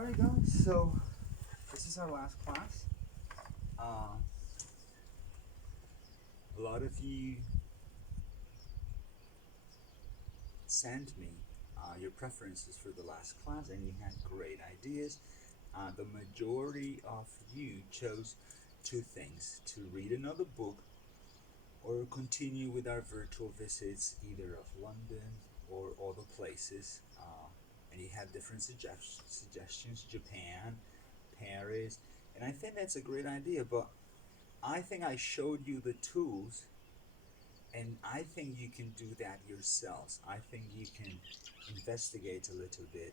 Alright guys, so this is our last class. A lot of you sent me your preferences for the last class and you had great ideas. The majority of you chose two things: to read another book or continue with our virtual visits either of London or other places. And you had different suggestions: Japan, Paris, and I think that's a great idea, but I think I showed you the tools and I think you can do that yourselves. I think you can investigate a little bit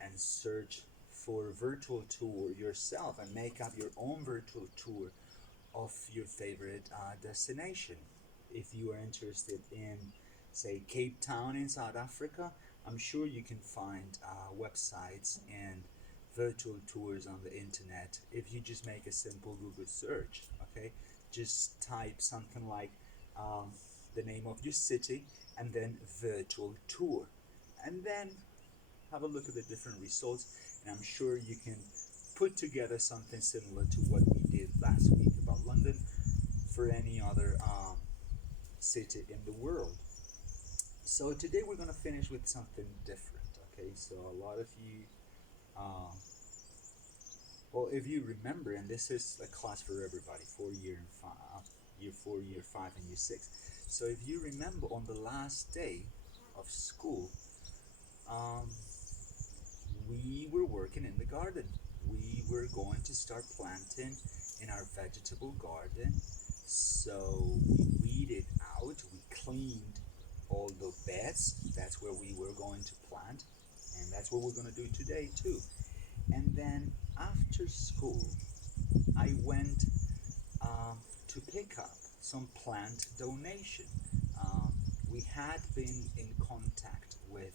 and search for a virtual tour yourself and make up your own virtual tour of your favorite destination. If you are interested in, say, Cape Town in South Africa, I'm sure you can find websites and virtual tours on the internet if you just make a simple Google search. Okay, just type something like the name of your city and then virtual tour, and then have a look at the different results, and I'm sure you can put together something similar to what we did last week about London for any other city in the world. So today we're going to finish with something different. Okay, so a lot of you well, if you remember, and this is a class for everybody, year 4, year 5, and year 6. So if you remember, on the last day of school, we were working in the garden. We were going to start planting in our vegetable garden. So we weeded out, we cleaned all the beds. That's where we were going to plant, and that's what we're going to do today too. And then after school, I went to pick up some plant donation. We had been in contact with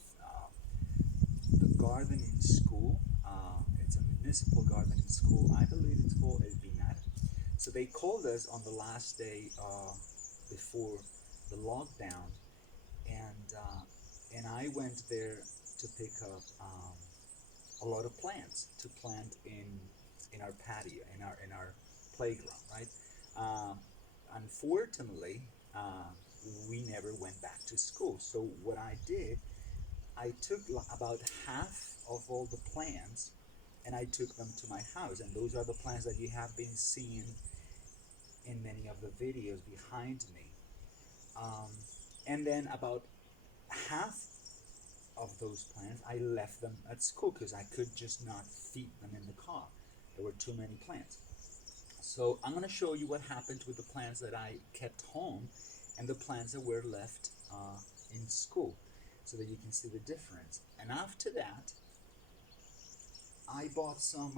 the garden in school. It's a municipal garden in school. I believe it's called El. So they called us on the last day before the lockdown, and I went there to pick up a lot of plants to plant in our patio, in our playground, right? Unfortunately, we never went back to school. So what I did, I took about half of all the plants and I took them to my house, and those are the plants that you have been seeing in many of the videos behind me. And then about half of those plants, I left them at school because I could just not feed them in the car. There were too many plants. So I'm going to show you what happened with the plants that I kept home and the plants that were left in school, so that you can see the difference. And after that, I bought some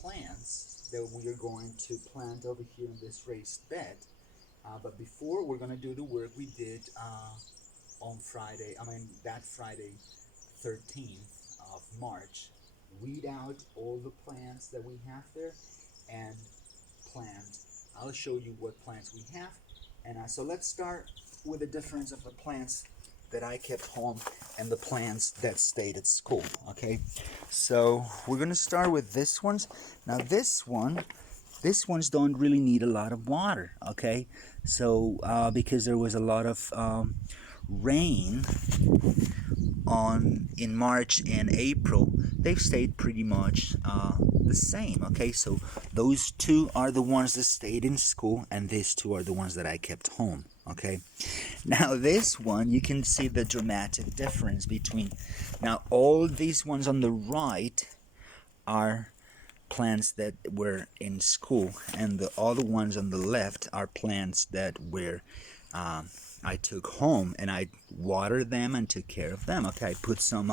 plants that we are going to plant over here in this raised bed. But before we're going to do the work we did on Friday, that Friday 13th of March, weed out all the plants that we have there and plant. I'll show you what plants we have. And so let's start with the difference of the plants that I kept home and the plants that stayed at school. Okay, so we're going to start with this ones. Now these ones don't really need a lot of water. Okay, so because there was a lot of rain in March and April, they've stayed pretty much the same. Okay, so those two are the ones that stayed in school, and these two are the ones that I kept home. Okay, now this one, you can see the dramatic difference between. Now all these ones on the right are plants that were in school, and the other ones on the left are plants that were I took home, and I watered them and took care of them. Okay, I put some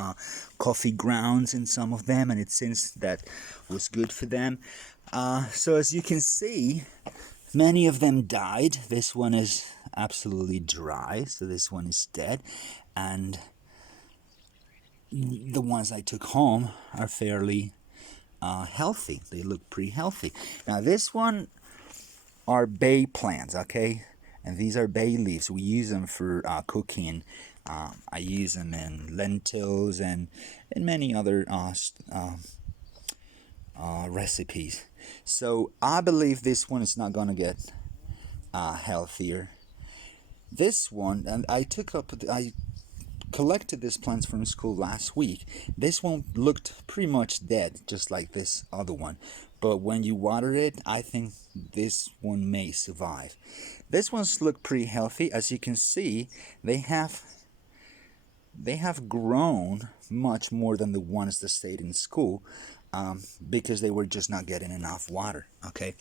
coffee grounds in some of them, and it seems that was good for them. So as you can see, many of them died. This one is absolutely dry, so this one is dead, and the ones I took home are fairly healthy. They look pretty healthy. Now this one are bay plants, okay, and these are bay leaves. We use them for cooking I use them in lentils and in many other recipes. So I believe this one is not gonna get healthier. This one, and I collected these plants from school last week. This one looked pretty much dead, just like this other one. But when you water it, I think this one may survive. This one's look pretty healthy. As you can see, they have grown much more than the ones that stayed in school, because they were just not getting enough water. Okay.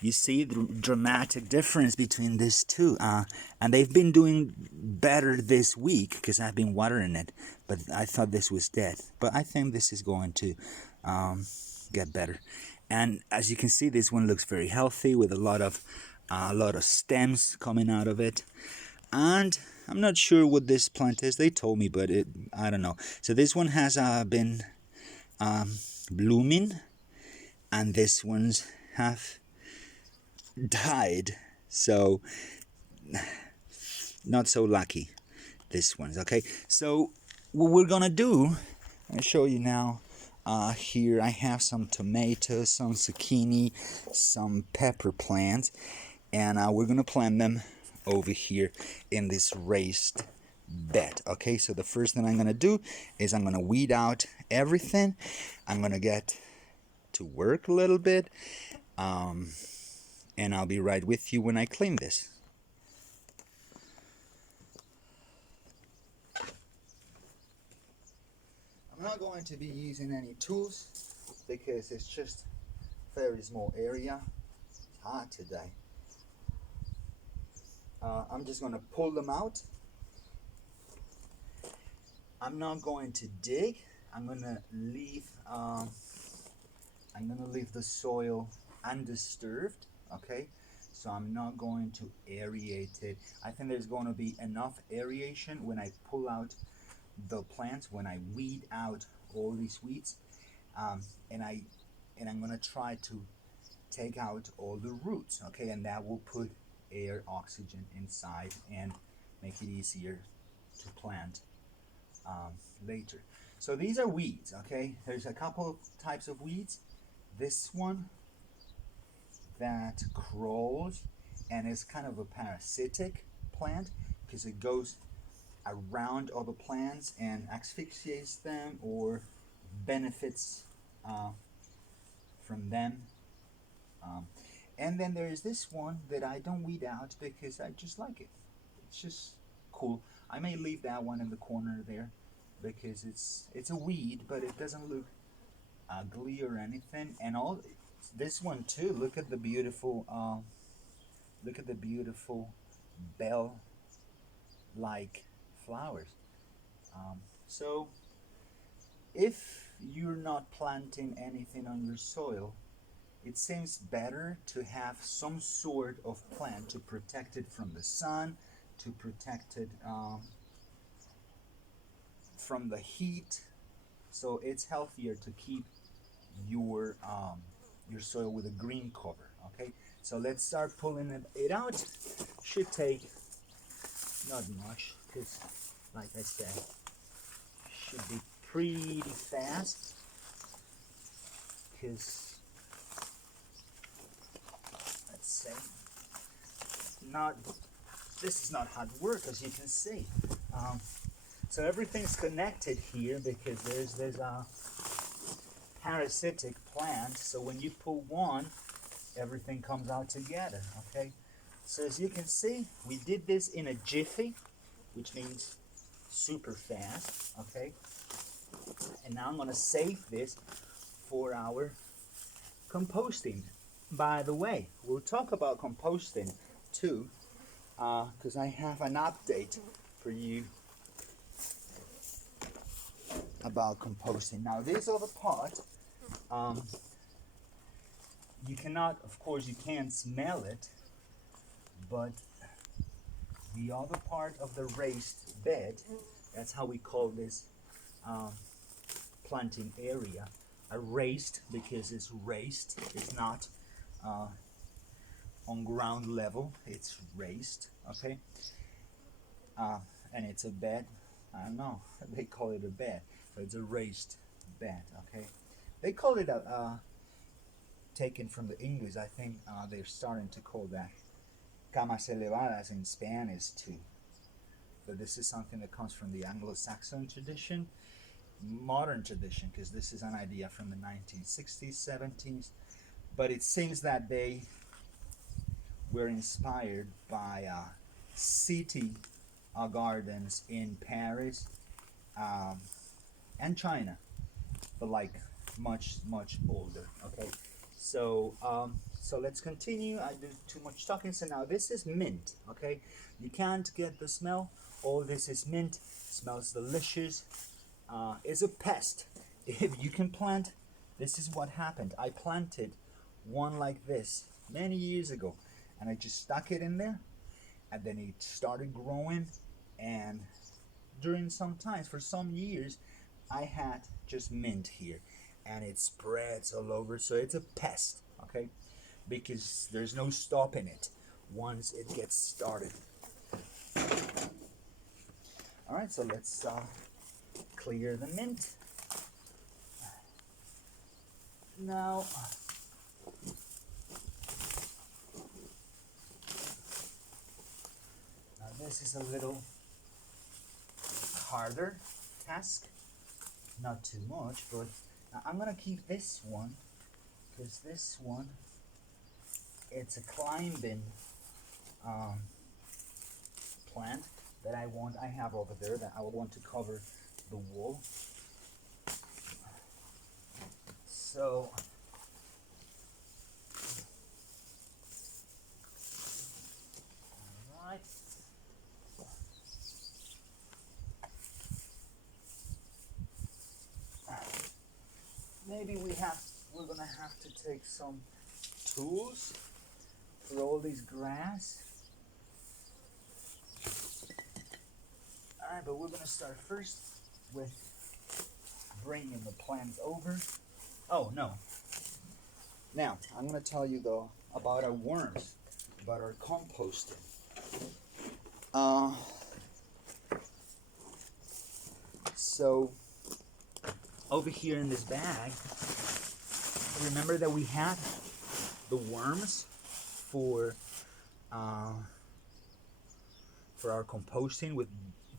You see the dramatic difference between these two, and they've been doing better this week because I've been watering it, but I thought this was dead. But I think this is going to get better. And as you can see, this one looks very healthy with a lot of stems coming out of it. And I'm not sure what this plant is. They told me, but I don't know. So this one has been blooming, and this ones have died, so not so lucky, this one's. Okay, so what we're gonna do, I'll show you now. Here I have some tomatoes, some zucchini, some pepper plants, and we're gonna plant them over here in this raised bed. Okay, so the first thing I'm gonna do is I'm gonna weed out everything. I'm gonna get to work a little bit, and I'll be right with you when I clean this. I'm not going to be using any tools because it's just a very small area. It's hot today. I'm just going to pull them out. I'm not going to dig. I'm going to leave the soil undisturbed. Okay, so I'm not going to aerate it. I think there's going to be enough aeration when I pull out the plants, when I weed out all these weeds, and I'm going to try to take out all the roots. Okay, and that will put air, oxygen inside and make it easier to plant later. So these are weeds. Okay, there's a couple of types of weeds. This one that crawls and is kind of a parasitic plant because it goes around other plants and asphyxiates them or benefits from them. And then there is this one that I don't weed out because I just like it. It's just cool. I may leave that one in the corner there because it's a weed, but it doesn't look ugly or anything. And all this one too. Look at the beautiful bell-like flowers. So if you're not planting anything on your soil, it seems better to have some sort of plant to protect it from the sun, to protect it from the heat. So it's healthier to keep your soil with a green cover. Okay, so let's start pulling it out. Should take not much because, like I said, should be pretty fast because, let's say, this is not hard work, as you can see. So everything's connected here because there's a parasitic plant, so when you pull one, everything comes out together. Okay, so as you can see, we did this in a jiffy, which means super fast. Okay, and now I'm going to save this for our composting. By the way, we'll talk about composting too, because I have an update for you about composting. Now this other part, you cannot, of course you can't smell it, but the other part of the raised bed, that's how we call this planting area, raised because it's raised, it's not on ground level, it's raised. Okay, and it's a bed. I don't know, they call it a bed, but it's a raised bed. Okay, they call it a taken from the English. I think they're starting to call that camas elevadas in Spanish too. But this is something that comes from the Anglo-Saxon tradition, modern tradition, because this is an idea from the 1960s, 70s. But it seems that they were inspired by city gardens in Paris and China, but like much older. Okay, so so let's continue. I did too much talking. So now this is mint. Okay, you can't get the smell. All this is mint. Smells delicious. It's a pest. If you can plant, this is what happened. I planted one like this many years ago, and I just stuck it in there, and then it started growing. And during some times, for some years, I had just mint here, and it spreads all over. So it's a pest, okay? Because there's no stopping it once it gets started. All right, so let's clear the mint. Now, this is a little harder task, not too much, but I'm gonna keep this one because this one, it's a climbing plant that I have over there that I would want to cover the wall. So all right. Maybe we're gonna have to take some tools for all these grass. Alright, but we're gonna start first with bringing the plants over. Oh no. Now, I'm gonna tell you though about our worms, about our composting. So over here in this bag, remember that we had the worms for our composting with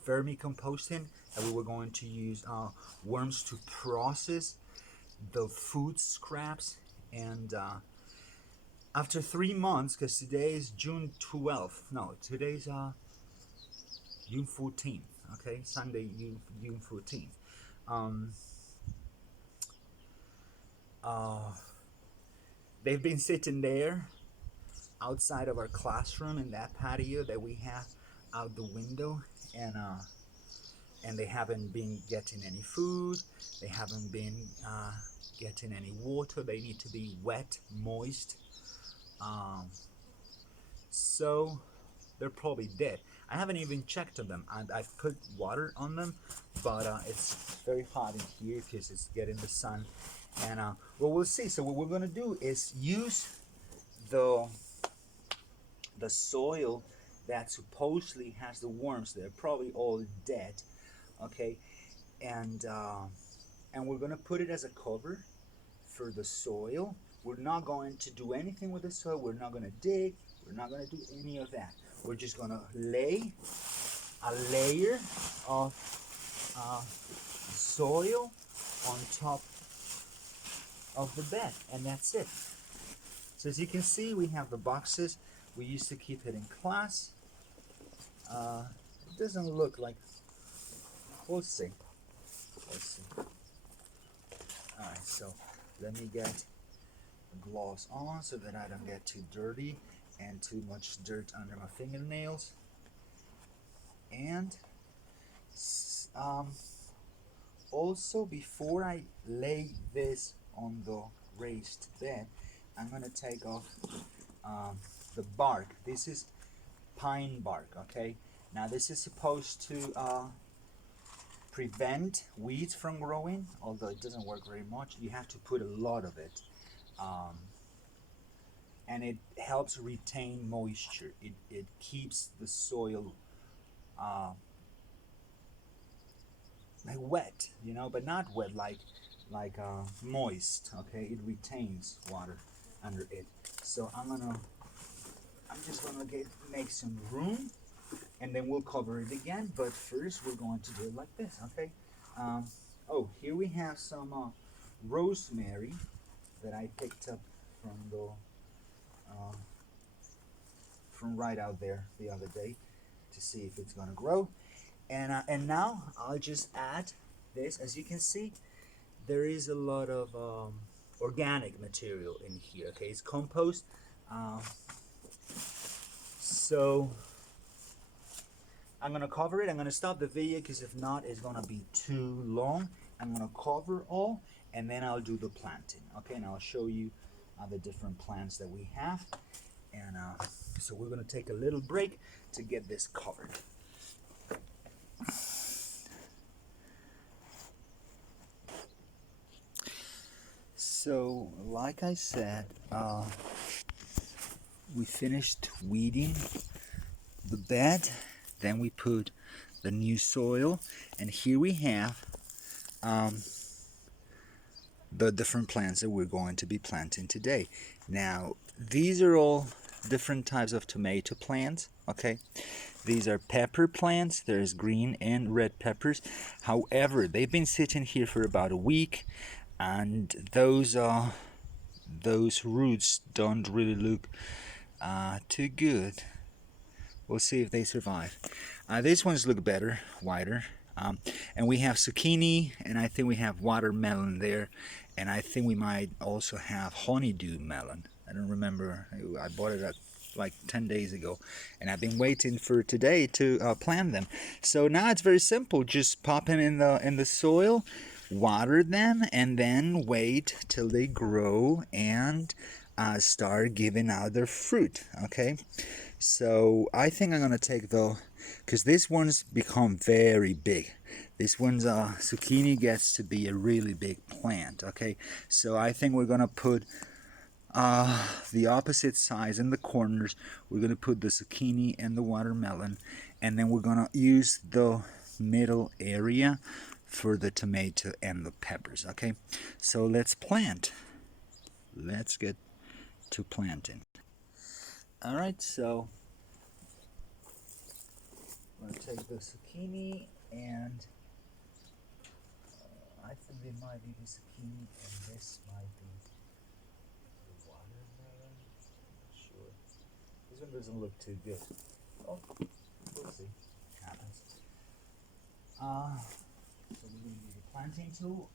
vermicomposting, that we were going to use worms to process the food scraps. And after 3 months, because today is June 12th, no, today's June 14th, okay, Sunday, June 14th. They've been sitting there outside of our classroom in that patio that we have out the window, and they haven't been getting any food. They haven't been getting any water. They need to be wet, moist. So they're probably dead. I haven't even checked on them. I've put water on them, but it's very hot in here because it's getting the sun. And well, we'll see. So what we're gonna do is use the soil that supposedly has the worms. They're probably all dead, okay? And we're gonna put it as a cover for the soil. We're not going to do anything with the soil. We're not gonna dig. We're not gonna do any of that. We're just gonna lay a layer of soil on top of the bed, and that's it. So as you can see, we have the boxes. We used to keep it in class. It doesn't look like, we'll see. Let's see. Alright, so let me get the gloves on so that I don't get too dirty and too much dirt under my fingernails. And also, before I lay this on the raised bed, I'm gonna take off the bark. This is pine bark, okay? Now this is supposed to prevent weeds from growing, although it doesn't work very much. You have to put a lot of it. And it helps retain moisture. It keeps the soil like wet, you know, but not wet, like moist. Okay, it retains water under it. So I'm just gonna make some room, and then we'll cover it again. But first, we're going to do it like this. Okay. Oh, here we have some rosemary that I picked up from the from right out there the other day to see if it's gonna grow. And now I'll just add this. As you can see, there is a lot of organic material in here. Okay, it's compost. So I'm gonna cover it. I'm gonna stop the video because if not, it's gonna be too long. I'm gonna cover all, and then I'll do the planting. Okay, and I'll show you the different plants that we have. And so we're gonna take a little break to get this covered. So, like I said, we finished weeding the bed, then we put the new soil, and here we have the different plants that we're going to be planting today. Now, these are all different types of tomato plants. Okay, these are pepper plants. There's green and red peppers. However, they've been sitting here for about a week, and those roots don't really look too good. We'll see if they survive. These ones look better, wider. And we have zucchini, and I think we have watermelon there, and I think we might also have honeydew melon. I don't remember. I bought it like 10 days ago, and I've been waiting for today to plant them. So now it's very simple. Just pop them in the soil, water them, and then wait till they grow and start giving out their fruit. Okay, so I think I'm gonna take because these ones become very big. This one's zucchini gets to be a really big plant. Okay, so I think we're gonna put the opposite size in the corners. We're gonna put the zucchini and the watermelon, and then we're gonna use the middle area for the tomato and the peppers. Okay, so let's plant. Let's get to planting. All right, so I'm gonna take the zucchini, and I think it might be the zucchini, and this might be the watermelon. Not sure. This one doesn't look too good. Oh, we'll see. Happens. So we're gonna use a planting tool.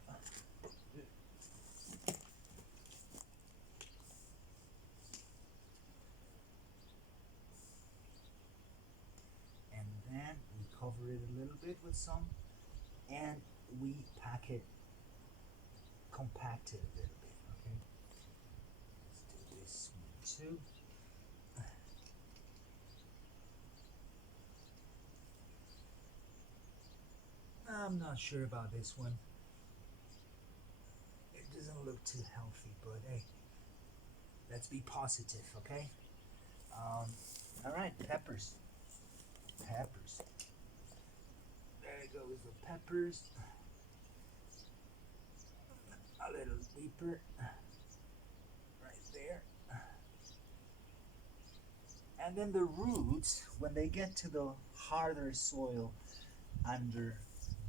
And then we cover it a little bit with some, and we pack it, compact it a little bit. Okay, let's do this one too. I'm not sure about this one. It doesn't look too healthy, but hey, let's be positive, okay? All right, peppers. Peppers. There goes the peppers. A little deeper. Right there. And then the roots, when they get to the harder soil under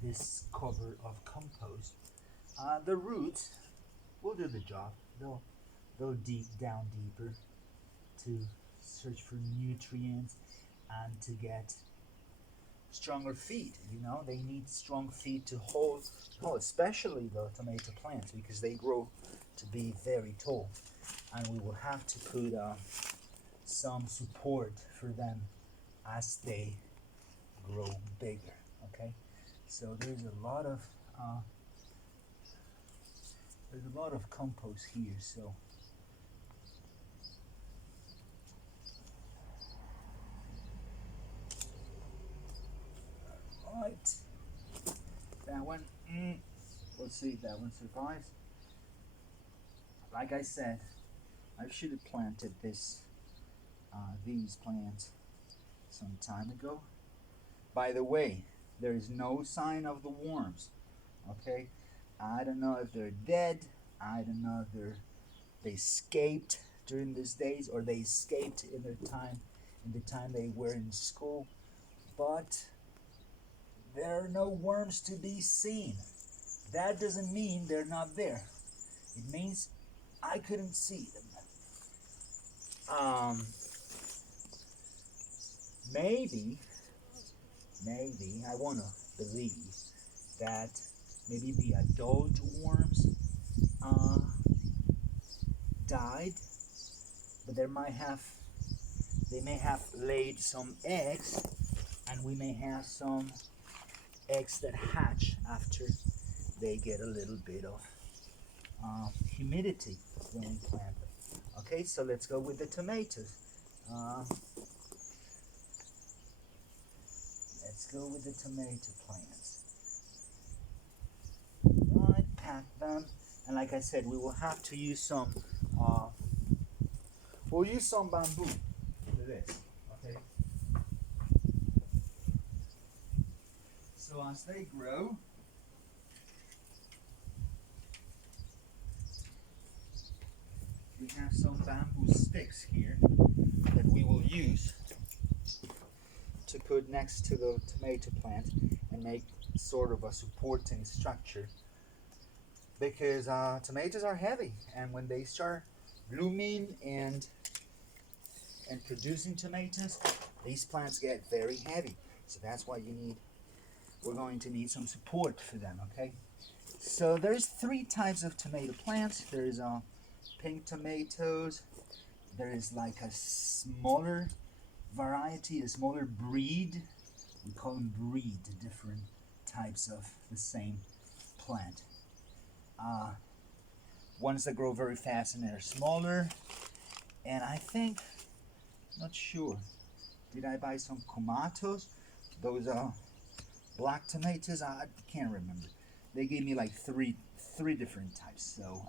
this cover of compost, the roots will do the job. They'll deep down deeper to search for nutrients and to get stronger feet. You know, they need strong feet to hold, especially the tomato plants, because they grow to be very tall, and we will have to put some support for them as they grow bigger. Okay, so there's a lot of compost here. So all right, that one. Let's see if that one survives. Like I said, I should have planted these plants some time ago, By the way, there is no sign of the worms. Okay, I don't know if they're dead. I don't know if they escaped during these days, or they escaped in the time they were in school. But there are no worms to be seen. That doesn't mean they're not there. It means I couldn't see them. Maybe I want to believe that maybe the adult worms died, but they may have laid some eggs, and we may have some eggs that hatch after they get a little bit of humidity when we plant them. Okay, so let's go with the tomatoes. Let's go with the tomato plants. Right, pack them, and like I said, we will have to use some. We'll use some bamboo for this. Okay. So as they grow, we have some bamboo sticks here that we will use to put next to the tomato plant and make sort of a supporting structure, because tomatoes are heavy, and when they start blooming and producing tomatoes, these plants get very heavy. So that's why we're going to need some support for them. Okay, so there's 3 types of tomato plants. There's pink tomatoes. There is like a smaller variety, a smaller breed. We call them breed, different types of the same plant. Ones that grow very fast and they're smaller. And I think, not sure, did I buy some tomatos? Those black tomatoes, I can't remember. They gave me like three different types. So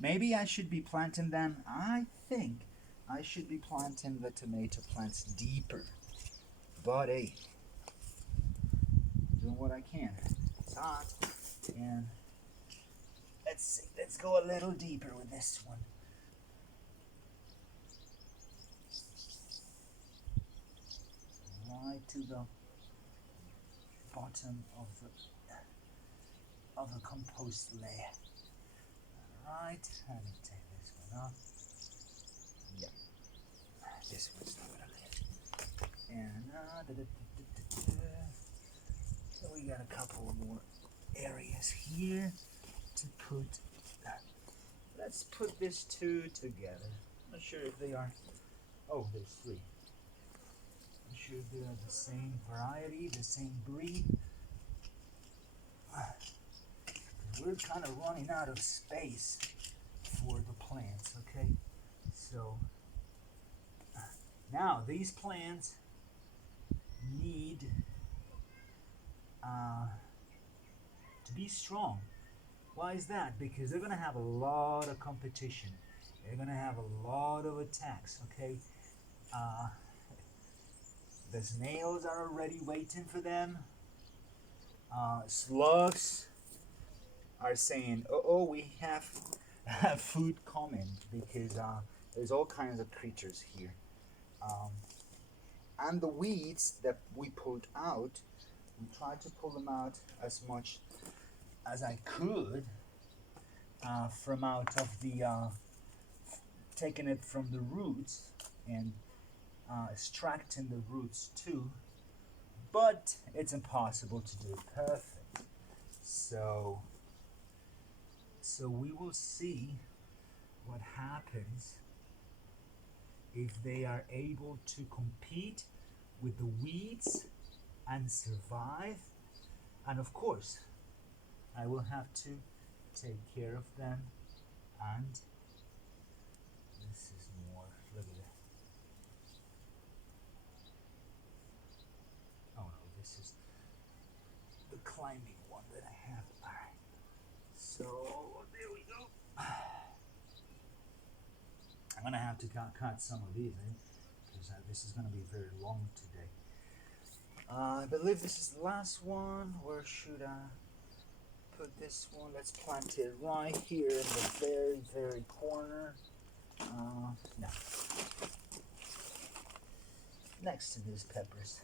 maybe I should be planting them. I think I should be planting the tomato plants deeper. But hey, doing what I can. It's hot. And let's see, let's go a little deeper with this one. Right to the bottom of the compost layer. Alright, let me take this one off. Yeah, this one's not gonna live. And so we got a couple more areas here to put. Let's put these 2 together. I'm not sure if they are. Oh, there's 3. I'm sure if they are the same variety, the same breed. We're kind of running out of space for the plants. Okay, so now these plants need to be strong. Why is that? Because they're going to have a lot of competition. They're going to have a lot of attacks. Okay, the snails are already waiting for them. Slugs are saying, oh, we have food coming, because there's all kinds of creatures here. And the weeds that we pulled out, we tried to pull them out as much as I could from out of the, taking it from the roots and extracting the roots too. But it's impossible to do it perfect. So we will see what happens if they are able to compete with the weeds and survive. And of course, I will have to take care of them. And this is more, look at that. Oh no, this is the climbing one that I have. Alright, so there we go. I'm gonna have to cut some of these, because because this is going to be very long today. I believe this is the last one. Where should I put this one? Let's plant it right here in the very, very corner. No. Next to these peppers.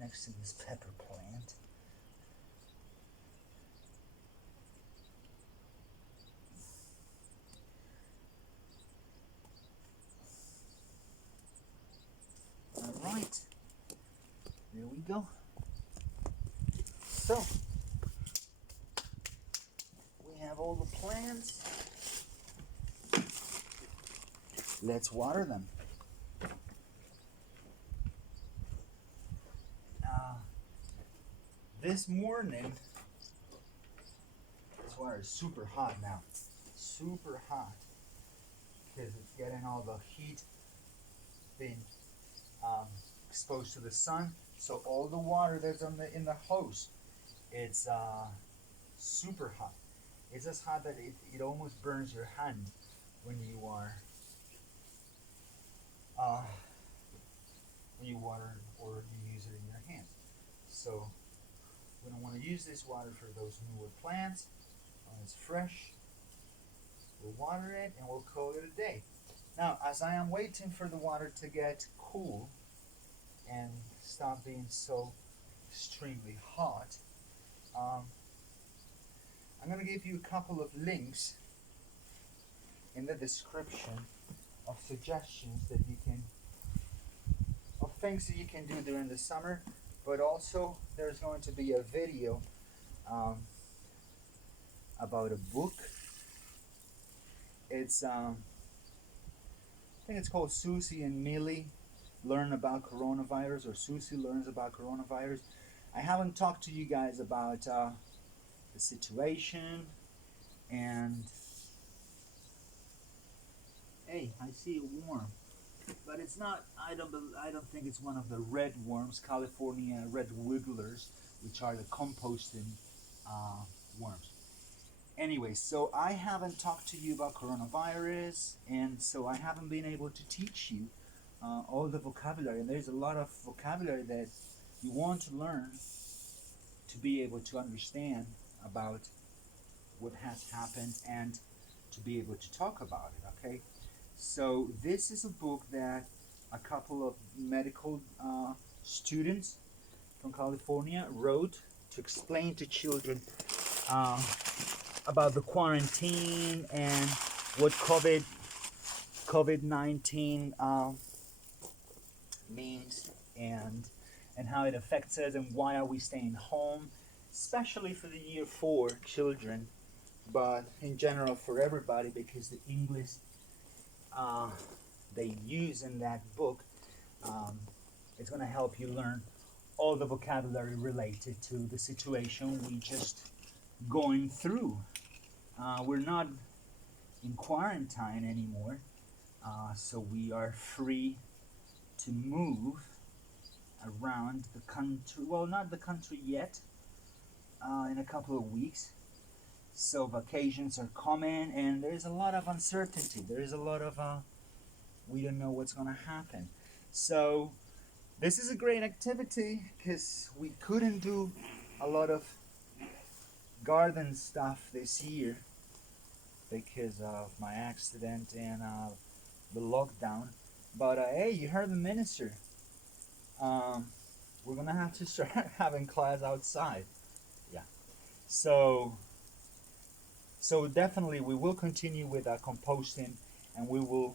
Next to this pepper plant. Alright. There we go. So, we have all the plants. Let's water them. This morning, this water is super hot now. Super hot. Because it's getting all the heat being exposed to the sun. So all the water that's in the hose, it's super hot. It's just hot that it almost burns your hand when you are when you water or you use it in your hand. So we don't want to use this water for those newer plants. When it's fresh, we'll water it and we'll call it a day. Now, as I am waiting for the water to get cool and stop being so extremely hot, I'm going to give you a couple of links in the description of suggestions that you can, of things that you can do during the summer, but also there's going to be a video about a book. It's I think it's called Susie and Millie Learn About Coronavirus, or Susie Learns About Coronavirus. I haven't talked to you guys about the situation, and hey, I see a worm, but it's not. I don't think it's one of the red worms, California red wigglers, which are the composting worms. Anyway, so I haven't talked to you about coronavirus, and so I haven't been able to teach you all the vocabulary. And there's a lot of vocabulary that you want to learn to be able to understand about what has happened and to be able to talk about it, okay? So this is a book that a couple of medical students from California wrote to explain to children about the quarantine and what COVID-19 means and how it affects us and why are we staying home, especially for the year 4 children, but in general for everybody, because the English they use in that book it's going to help you learn all the vocabulary related to the situation we just going through. We're not in quarantine anymore, so we are free to move around the country. Well, not the country yet, in a couple of weeks. So vacations are coming, and there's a lot of uncertainty. There's a lot of, we don't know what's going to happen. So this is a great activity because we couldn't do a lot of garden stuff this year because of my accident and the lockdown. But hey, you heard the minister. We're gonna have to start having class outside. Yeah. So definitely we will continue with our composting, and we will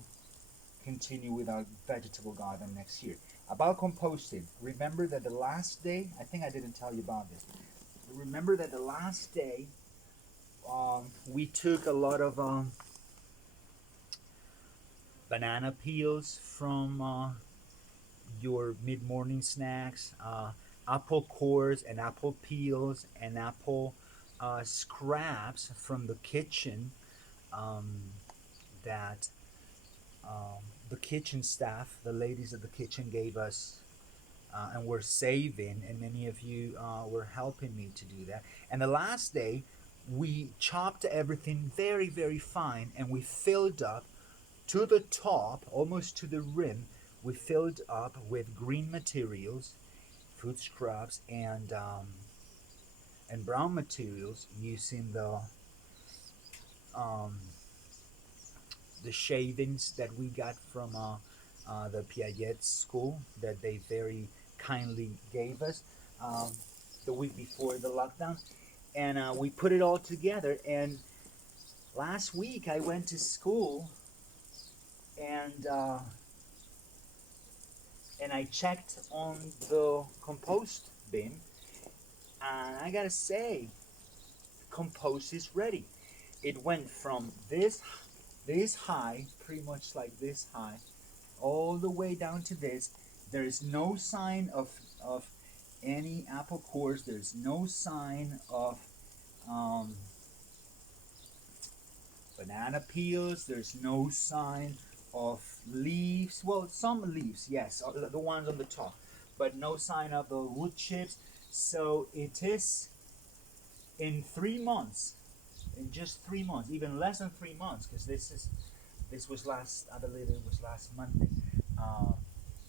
continue with our vegetable garden next year. About composting, remember that the last day, I think I didn't tell you about this. Remember that the last day we took a lot of banana peels from your mid-morning snacks, apple cores and apple peels and apple scraps from the kitchen that the kitchen staff, the ladies of the kitchen, gave us and we're saving, and many of you were helping me to do that. And the last day we chopped everything very, very fine, and we filled up to the top, almost to the rim, we filled up with green materials, food scraps, and brown materials using um, the shavings that we got from the Piaget school that they very kindly gave us the week before the lockdown, and we put it all together. And last week I went to school and I checked on the compost bin, and I gotta say, compost is ready. It went from this high, pretty much like this high, all the way down to this. There is no sign of any apple cores. There's no sign of banana peels. There's no sign of leaves. Well, some leaves, yes, the ones on the top, but no sign of the wood chips. So it is in 3 months, in just 3 months, even less than 3 months, because this was last, I believe it was last Monday.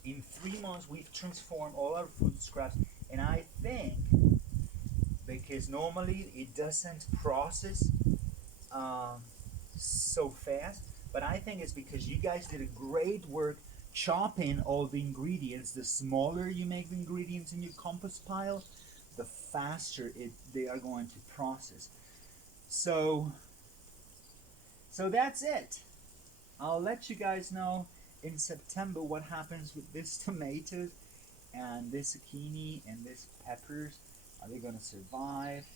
In 3 months, we've transformed all our food scraps, and I think because normally it doesn't process so fast, but I think it's because you guys did a great work chopping all the ingredients. The smaller you make the ingredients in your compost pile, the faster they are going to process. So that's it. I'll let you guys know in September what happens with this tomatoes and this zucchini and this peppers. Are they going to survive?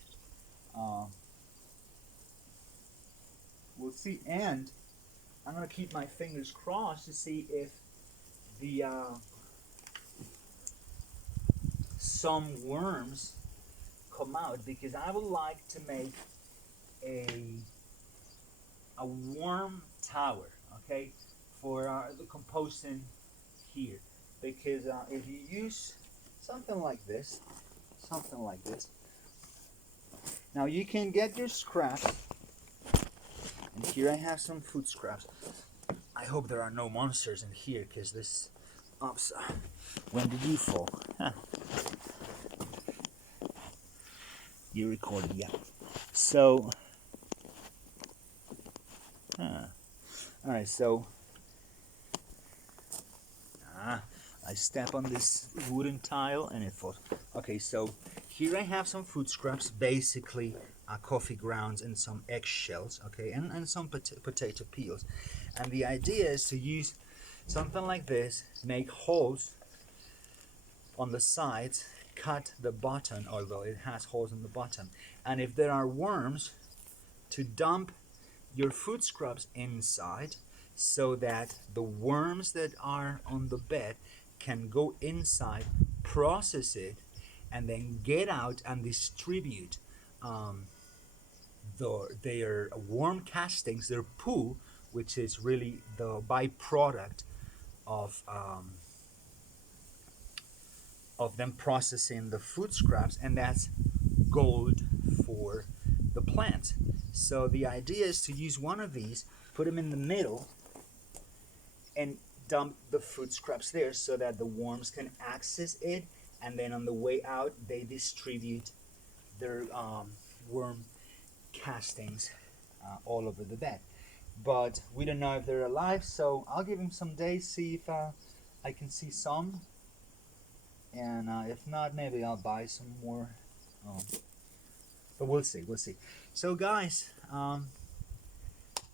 We'll see. And I'm going to keep my fingers crossed to see if the some worms come out, because I would like to make a worm tower, okay, for the composting here. Because if you use something like this, now you can get your scraps, and here I have some food scraps. I hope there are no monsters in here, because this, oops, when did you fall? Huh. You recorded, yeah. So, alright, so, I step on this wooden tile and it falls. Okay, so here I have some food scraps, basically coffee grounds and some eggshells, okay, and some potato peels. And the idea is to use something like this, make holes on the sides, cut the bottom, although it has holes in the bottom, and if there are worms, to dump your food scraps inside so that the worms that are on the bed can go inside, process it, and then get out and distribute their worm castings, their poo, which is really the byproduct of them processing the food scraps, and that's gold for the plant. So the idea is to use one of these, put them in the middle, and dump the food scraps there so that the worms can access it, and then on the way out they distribute their worm castings all over the bed. But we don't know if they're alive, so I'll give them some days, see if I can see some, and if not, maybe I'll buy some more, but we'll see. So guys,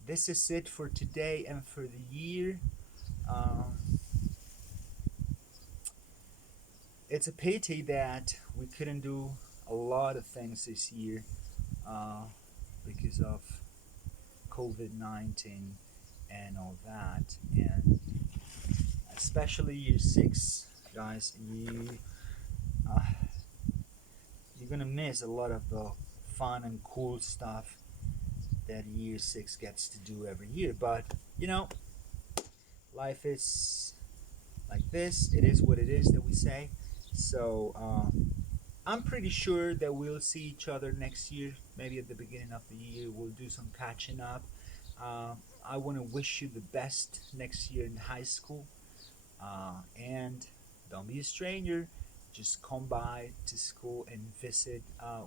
this is it for today and for the year. It's a pity that we couldn't do a lot of things this year because of COVID-19 and all that, and especially year 6, guys, you're gonna miss a lot of the fun and cool stuff that year 6 gets to do every year. But you know, life is like this. It is what it is, that we say. So I'm pretty sure that we'll see each other next year. Maybe at the beginning of the year we'll do some catching up. I want to wish you the best next year in high school. And don't be a stranger. Just come by to school and visit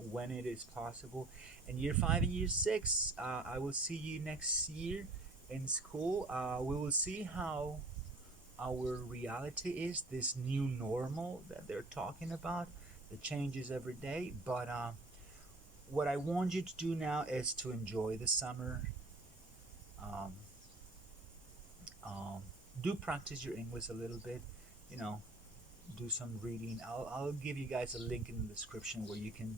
when it is possible. In year 5 and year 6, I will see you next year in school. We will see how our reality is, this new normal that they're talking about, that changes every day. But what I want you to do now is to enjoy the summer. Um, do practice your English a little bit, you know, do some reading. I'll give you guys a link in the description where you can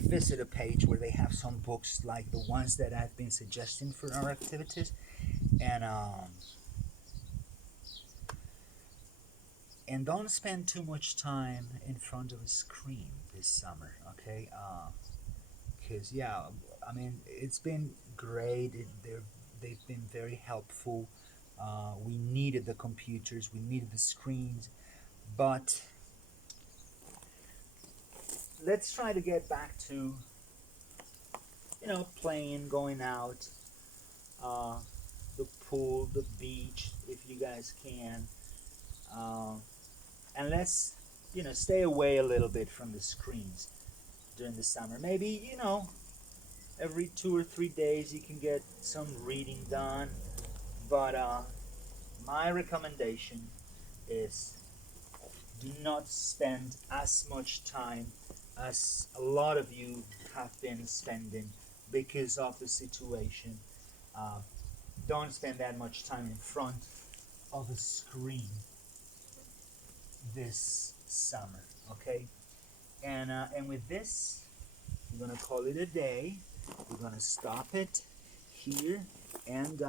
visit a page where they have some books like the ones that I've been suggesting for our activities. And don't spend too much time in front of a screen this summer, okay? Because yeah, I mean, it's been great. They've been very helpful. We needed the computers, we needed the screens, but let's try to get back to, playing, going out, uh, the pool, the beach, if you guys can, and let's, stay away a little bit from the screens during the summer. Maybe, every 2 or 3 days you can get some reading done, but my recommendation is do not spend as much time as a lot of you have been spending because of the situation. Don't spend that much time in front of a screen this summer, okay? And with this, we're gonna call it a day. We're gonna stop it here, and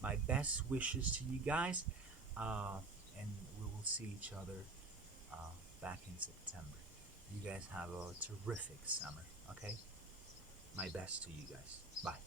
my best wishes to you guys, and we will see each other back in September. You guys have a terrific summer, okay? My best to you guys. Bye.